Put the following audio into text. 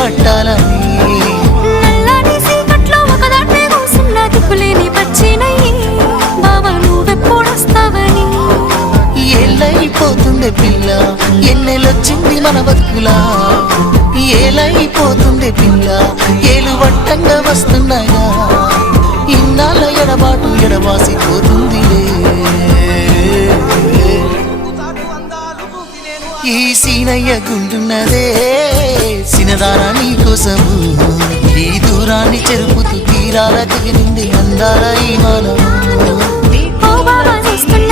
పట్టాలని నల్లని సీకట్లో ఒకదాన్నే కూసున్న దిక్కులేని పచ్చినయ్యి బావా నువ్వెప్పుడొస్తావని ఏళ్ళైపోతుండే పిల్ల ఎన్నెలొచ్చింది మన బతుకులా ఏలైపోతుండే పిల్ల ఏలు వట్టంగా వస్తున్నాయా ఇన్నాళ్ళ ఎడబాటు ఎడబాసిపోతుందిలే ఈ సీనయ్య గుండున్నదే సినదారా నీ కోసము ఈ దూరాన్ని చెరుపుతూ తీరాల దిగినింది అందాల ఈ మానవు ఓ బావా చూస్తున్నా